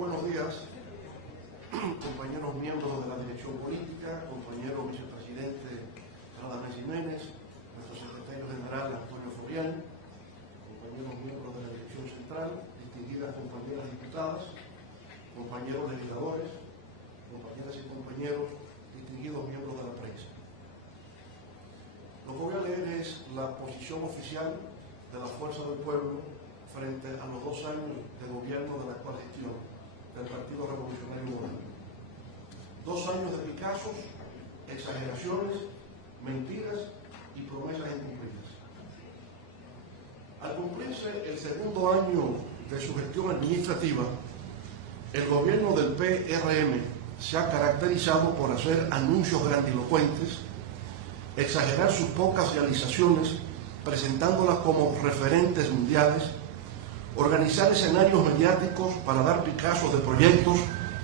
buenos días, compañeros miembros de la dirección política, compañero vicepresidente Radamés Jiménez, nuestro secretario general Antonio Florian, compañeros miembros de la dirección central, distinguidas compañeras diputadas, compañeros legisladores, compañeras y compañeros, distinguidos miembros de la prensa. Lo que voy a leer es la posición oficial de la Fuerza del Pueblo frente a los 2 años de gobierno de la actual gestión del Partido Revolucionario Moderno. 2 años de picazos, exageraciones, mentiras y promesas incumplidas. Al cumplirse el 2.º año de su gestión administrativa, el gobierno del PRM se ha caracterizado por hacer anuncios grandilocuentes, exagerar sus pocas realizaciones, presentándolas como referentes mundiales, organizar escenarios mediáticos para dar picazos de proyectos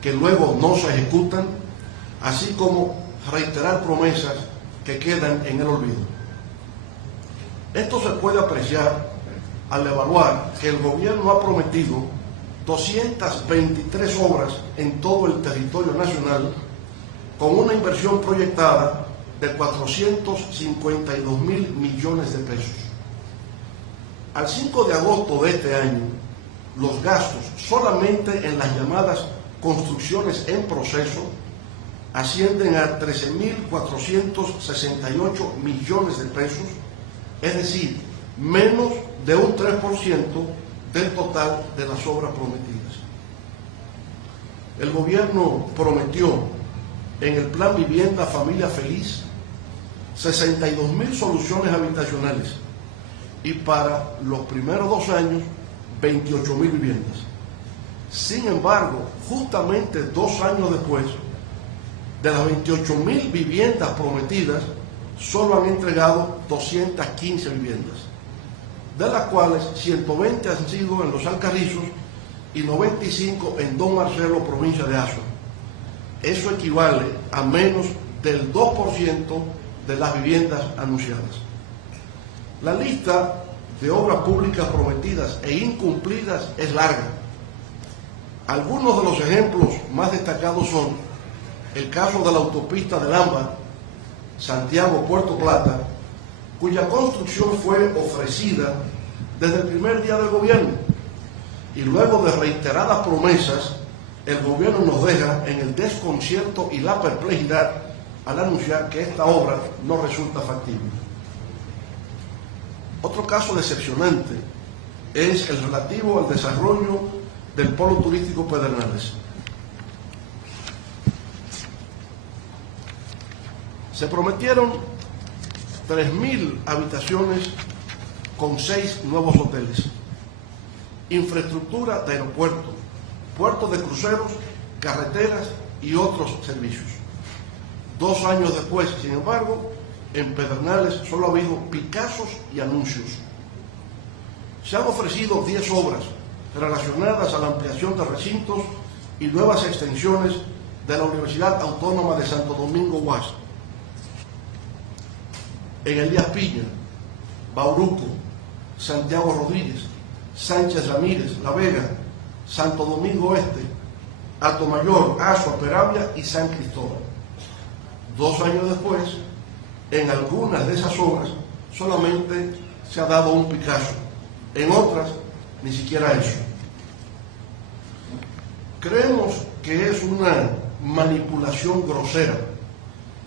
que luego no se ejecutan, así como reiterar promesas que quedan en el olvido. Esto se puede apreciar al evaluar que el gobierno ha prometido 223 obras en todo el territorio nacional con una inversión proyectada de 452.000 millones de pesos. Al 5 de agosto de este año, los gastos solamente en las llamadas construcciones en proceso ascienden a 13.468 millones de pesos, es decir, menos de un 3% del total de las obras prometidas. El gobierno prometió en el Plan Vivienda Familia Feliz 62.000 soluciones habitacionales y para los primeros 2 años 28.000 viviendas. Sin embargo, justamente 2 años después, de las 28.000 viviendas prometidas, solo han entregado 215 viviendas, de las cuales 120 han sido en Los Alcarrizos y 95 en Don Marcelo, provincia de Azua. Eso equivale a menos del 2% de las viviendas anunciadas. La lista de obras públicas prometidas e incumplidas es larga. Algunos de los ejemplos más destacados son el caso de la autopista del AMBA, Santiago-Puerto Plata, cuya construcción fue ofrecida desde el primer día del gobierno y luego de reiteradas promesas, el gobierno nos deja en el desconcierto y la perplejidad al anunciar que esta obra no resulta factible. Otro caso decepcionante es el relativo al desarrollo del polo turístico Pedernales. Se prometieron 3.000 habitaciones con 6 nuevos hoteles, infraestructura de aeropuertos, puertos de cruceros, carreteras y otros servicios. 2 años después, sin embargo, en Pedernales solo ha habido picazos y anuncios. Se han ofrecido 10 obras relacionadas a la ampliación de recintos y nuevas extensiones de la Universidad Autónoma de Santo Domingo UAS. En Elías Piña, Bauruco, Santiago Rodríguez, Sánchez Ramírez, La Vega, Santo Domingo Este, Atomayor, Azua, Peravia y San Cristóbal. 2 años después, en algunas de esas obras solamente se ha dado un picazo, en otras ni siquiera eso. Creemos que es una manipulación grosera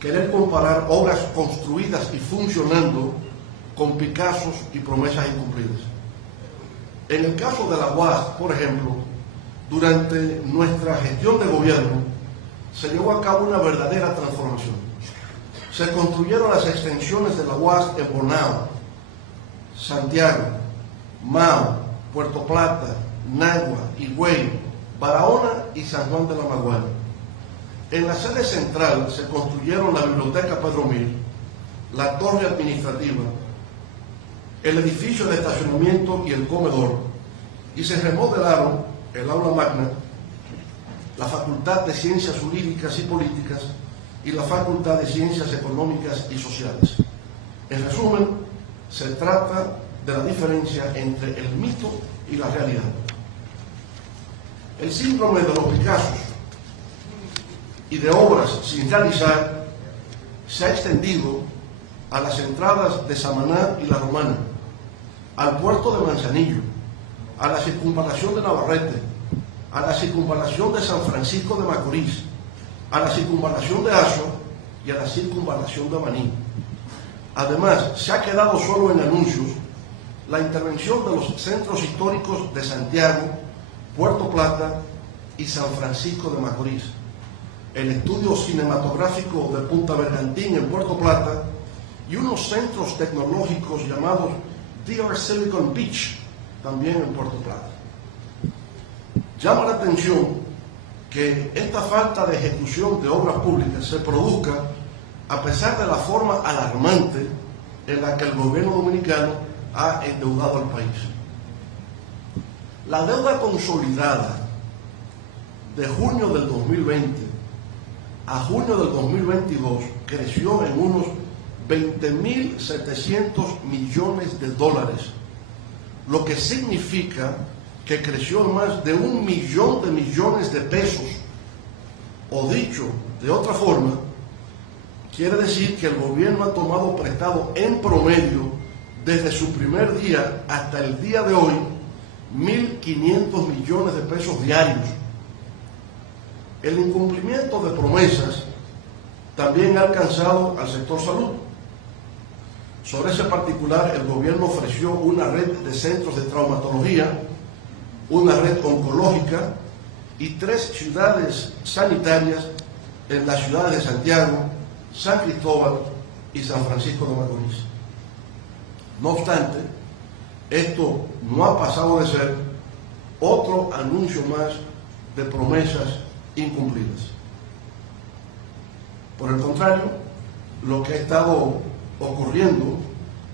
querer comparar obras construidas y funcionando con picazos y promesas incumplidas. En el caso de la UAS, por ejemplo, durante nuestra gestión de gobierno se llevó a cabo una verdadera transformación. Se construyeron las extensiones de la UAS en Bonao, Santiago, Mao, Puerto Plata, Nagua, Higüey, Barahona y San Juan de la Maguana. En la sede central se construyeron la Biblioteca Pedro Mir, la torre administrativa, el edificio de estacionamiento y el comedor, y se remodelaron el aula magna, la Facultad de Ciencias Jurídicas y Políticas y la Facultad de Ciencias Económicas y Sociales. En resumen, se trata de la diferencia entre el mito y la realidad. El síndrome de los Picassos y de obras sin realizar se ha extendido a las entradas de Samaná y La Romana, al puerto de Manzanillo, a la circunvalación de Navarrete, a la circunvalación de San Francisco de Macorís, a la circunvalación de Azua y a la circunvalación de Baní. Además, se ha quedado solo en anuncios la intervención de los centros históricos de Santiago, Puerto Plata y San Francisco de Macorís, el estudio cinematográfico de Punta Bergantín en Puerto Plata y unos centros tecnológicos llamados DR Silicon Beach, también en Puerto Plata. Llama la atención que esta falta de ejecución de obras públicas se produzca a pesar de la forma alarmante en la que el gobierno dominicano ha endeudado al país. La deuda consolidada de junio del 2020 a junio del 2022 creció en unos 20.700 millones de dólares, lo que significa que creció en más de 1 millón de millones de pesos, o dicho de otra forma, quiere decir que el gobierno ha tomado prestado en promedio desde su primer día hasta el día de hoy 1.500 millones de pesos diarios. El incumplimiento de promesas también ha alcanzado al sector salud. Sobre ese particular, el gobierno ofreció una red de centros de traumatología, una red oncológica y 3 ciudades sanitarias en las ciudades de Santiago, San Cristóbal y San Francisco de Macorís. No obstante, esto no ha pasado de ser otro anuncio más de promesas incumplidas. Por el contrario, lo que ha estado ocurriendo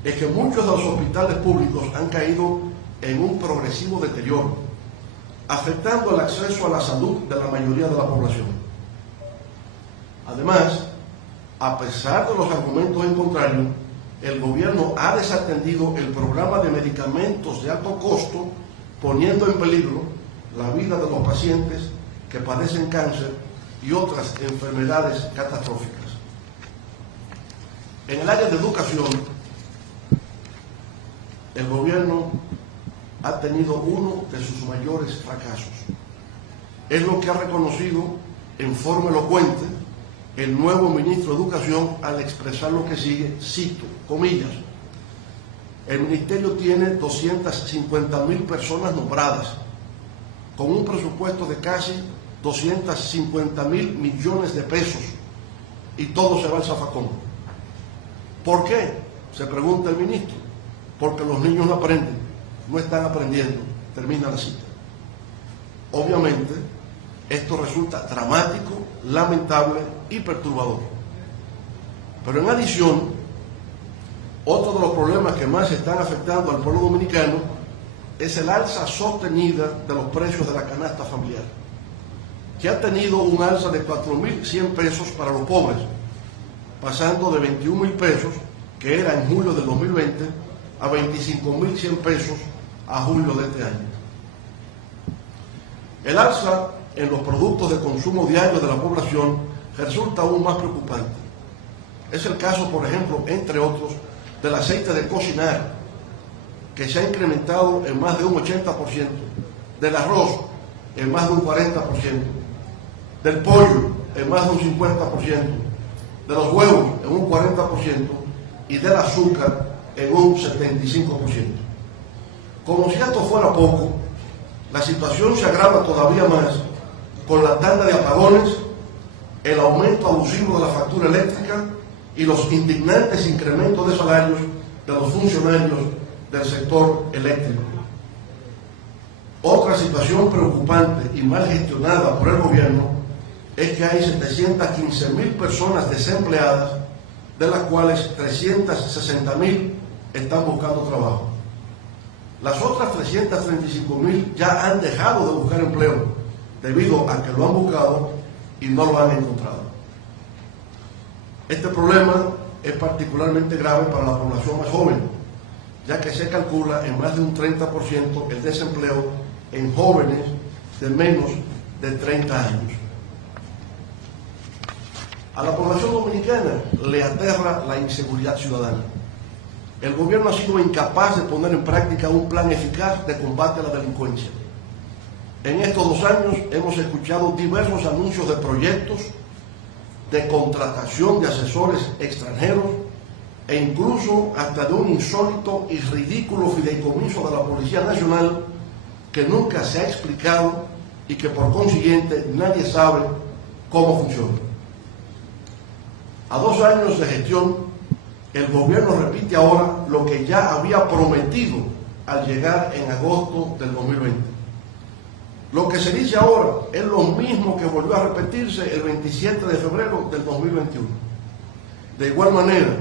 es que muchos de los hospitales públicos han caído en un progresivo deterioro, afectando el acceso a la salud de la mayoría de la población. Además, a pesar de los argumentos en contrario, el gobierno ha desatendido el programa de medicamentos de alto costo, poniendo en peligro la vida de los pacientes que padecen cáncer y otras enfermedades catastróficas. En el área de educación, el gobierno ha tenido uno de sus mayores fracasos. Es lo que ha reconocido en forma elocuente el nuevo ministro de Educación al expresar lo que sigue, cito, comillas: el ministerio tiene 250.000 personas nombradas, con un presupuesto de casi 250.000 millones de pesos, y todo se va al zafacón. ¿Por qué?, se pregunta el ministro. Porque los niños no aprenden, no están aprendiendo, termina la cita. Obviamente, esto resulta dramático, lamentable y perturbador. Pero en adición, otro de los problemas que más están afectando al pueblo dominicano es el alza sostenida de los precios de la canasta familiar, que ha tenido un alza de 4.100 pesos para los pobres, pasando de 21.000 pesos, que era en julio del 2020, a 25.100 pesos a julio de este año. El alza en los productos de consumo diario de la población resulta aún más preocupante. Es el caso, por ejemplo, entre otros, del aceite de cocinar, que se ha incrementado en más de un 80%, del arroz en más de un 40%, del pollo en más de un 50%, de los huevos en un 40% y del azúcar en un 75%. Como si esto fuera poco, la situación se agrava todavía más con la tanda de apagones, el aumento abusivo de la factura eléctrica y los indignantes incrementos de salarios de los funcionarios del sector eléctrico. Otra situación preocupante y mal gestionada por el gobierno es que hay 715.000 personas desempleadas, de las cuales 360.000 están buscando trabajo. Las otras 335.000 ya han dejado de buscar empleo debido a que lo han buscado y no lo han encontrado. Este problema es particularmente grave para la población más joven, ya que se calcula en más de un 30% el desempleo en jóvenes de menos de 30 años. A la población dominicana le aterra la inseguridad ciudadana. El gobierno ha sido incapaz de poner en práctica un plan eficaz de combate a la delincuencia. En estos 2 años hemos escuchado diversos anuncios de proyectos, de contratación de asesores extranjeros e incluso hasta de un insólito y ridículo fideicomiso de la Policía Nacional que nunca se ha explicado y que por consiguiente nadie sabe cómo funciona. A 2 años de gestión, el gobierno repite ahora lo que ya había prometido al llegar en agosto del 2020. Lo que se dice ahora es lo mismo que volvió a repetirse el 27 de febrero del 2021. De igual manera,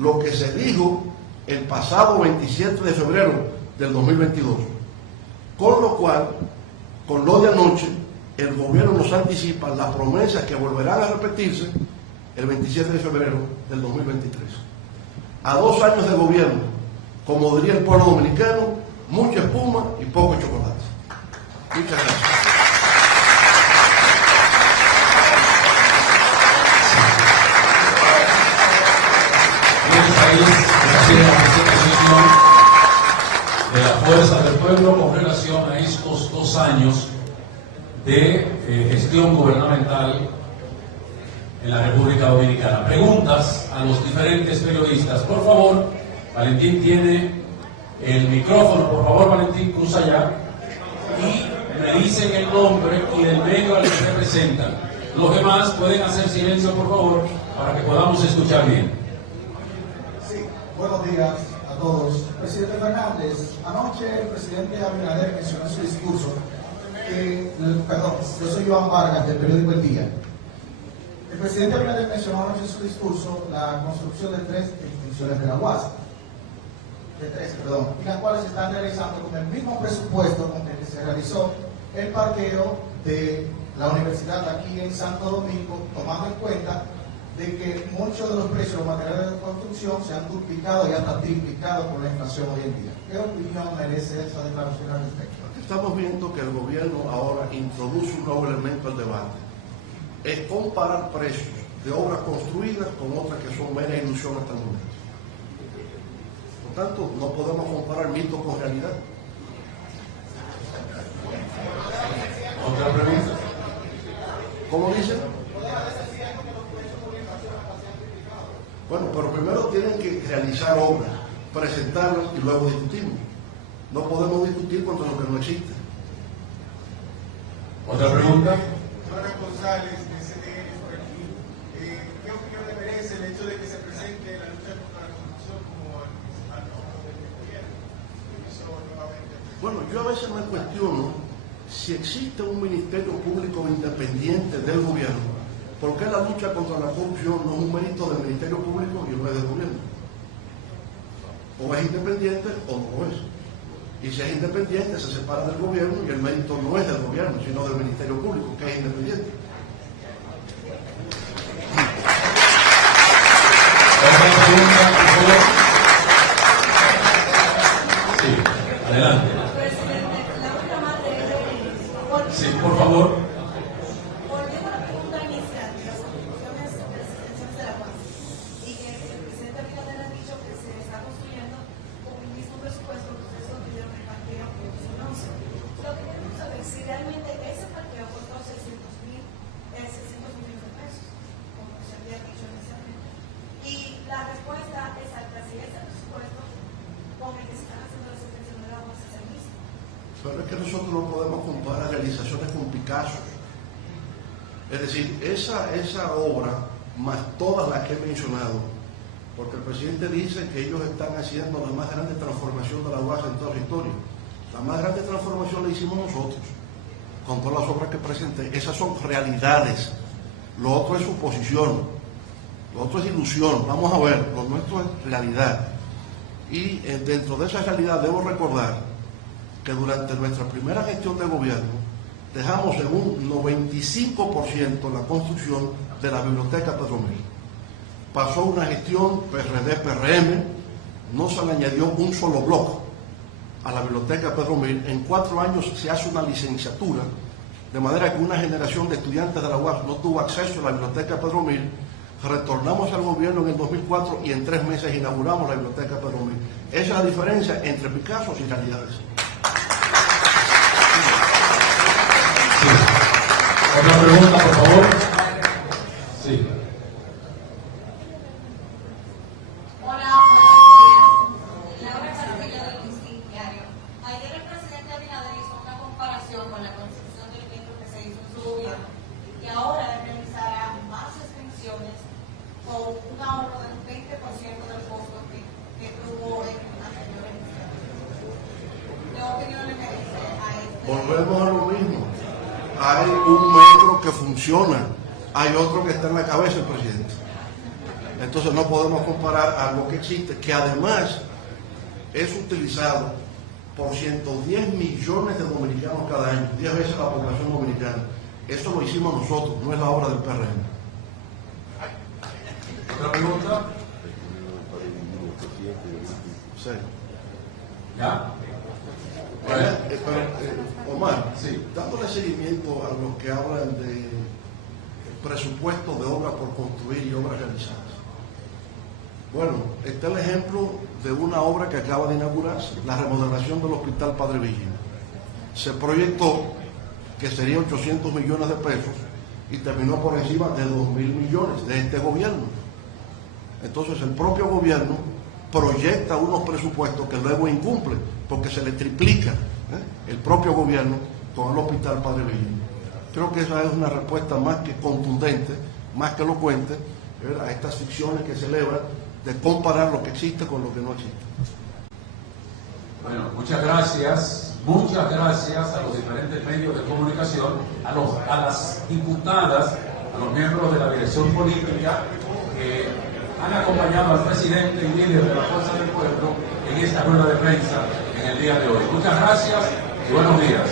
lo que se dijo el pasado 27 de febrero del 2022. Con lo cual, con lo de anoche, el gobierno nos anticipa las promesas que volverán a repetirse el 27 de febrero del 2023. A 2 años de gobierno, como diría el pueblo dominicano, mucha espuma y poco chocolate. Muchas gracias. De la Fuerza del Pueblo con relación a estos 2 años de gestión gubernamental en la República Dominicana. Preguntas a los diferentes periodistas. Por favor, Valentín tiene el micrófono. Por favor, Valentín, cruza allá. Y me dicen el nombre y el medio al que representan. Los demás pueden hacer silencio, por favor, para que podamos escuchar bien. Sí, buenos días a todos. Presidente Fernández, anoche el presidente Abinader mencionó en su discurso que, perdón, yo soy Iván Vargas del periódico El Día. El presidente Abinader mencionó anoche en su discurso la construcción de 3 extensiones de la UAS, y las cuales se están realizando con el mismo presupuesto con el que se realizó el parqueo de la universidad aquí en Santo Domingo, tomando en cuenta de que muchos de los precios de los materiales de construcción se han duplicado y hasta triplicado por la inflación hoy en día. ¿Qué opinión merece esa declaración al respecto? Estamos viendo que el gobierno ahora introduce un nuevo elemento al debate. Es comparar precios de obras construidas con otras que son mera ilusión hasta el momento. Por tanto, no podemos comparar mito con realidad. Otra pregunta. ¿Cómo dicen? Bueno, pero primero tienen que realizar obras, presentarlas y luego discutimos. No podemos discutir contra lo que no existe. Otra pregunta. Jonas González, de CDN, por aquí. ¿Qué opinión le merece el hecho de que se presente la lucha contra la corrupción como el principal trabajo del gobierno? Bueno, yo a veces me cuestiono si existe un ministerio público independiente del gobierno. ¿Por qué la lucha contra la corrupción no es un mérito del Ministerio Público y no es del gobierno? O es independiente o no es. Y si es independiente, se separa del gobierno y el mérito no es del gobierno, sino del Ministerio Público, que es independiente. Otra pregunta, por favor. Sí, adelante. Sí, por favor. La respuesta exacta, si ese presupuesto con el que se están haciendo las extensiones de la UAS es el mismo. Pero es que nosotros no podemos comparar realizaciones con Picasso. Es decir, esa obra, más todas las que he mencionado, porque el presidente dice que ellos están haciendo la más grande transformación de la UAS en toda la historia. La más grande transformación la hicimos nosotros, con todas las obras que presenté. Esas son realidades. Lo otro es suposición. Lo otro es ilusión. Vamos a ver, lo nuestro es realidad. Y dentro de esa realidad debo recordar que durante nuestra primera gestión de gobierno dejamos en un 95% la construcción de la biblioteca Pedro Mil. Pasó una gestión PRD-PRM, no se le añadió un solo bloque a la biblioteca Pedro Mil. En 4 años se hace una licenciatura de manera que una generación de estudiantes de la UAS no tuvo acceso a la biblioteca Pedro Mil. Retornamos al gobierno en el 2004 y en 3 meses inauguramos la biblioteca Pedro Mil. Esa es la diferencia entre Picassos y realidades. Sí. Otra pregunta, por favor. Sí. Hola, buenos días. Laura Castillo del Listín Diario. Ayer el presidente Abinader hizo una comparación con la construcción del metro que se hizo en su gobierno, que ahora realizará más extensiones con un ahorro del 20% del costo que tuvo en anterior edición. ¿Qué opinión le merece a este? Volvemos a lo mismo. Hay un metro que funciona, hay otro que está en la cabeza del presidente. Entonces no podemos comparar algo que existe, que además es utilizado por 110 millones de dominicanos cada año, 10 veces la población dominicana. Eso lo hicimos nosotros, no es la obra del PRM. ¿Otra pregunta? Sí. ¿Ya? Bueno, Omar, sí. dándole seguimiento a los que hablan de presupuesto de obras por construir y obras realizadas. Bueno, está el ejemplo de una obra que acaba de inaugurarse, la remodelación del Hospital Padre Villena. Se proyectó que sería 800 millones de pesos y terminó por encima de 2.000 millones de este gobierno. Entonces el propio gobierno proyecta unos presupuestos que luego incumple, porque se le triplica el propio gobierno con el Hospital Padre Villena. Creo que esa es una respuesta más que contundente, más que elocuente, a estas ficciones que se celebran de comparar lo que existe con lo que no existe. Bueno, muchas gracias a los diferentes medios de comunicación, a las diputadas, a los miembros de la dirección política que han acompañado al presidente y líder de la Fuerza del Pueblo en esta rueda de prensa en el día de hoy. Muchas gracias y buenos días.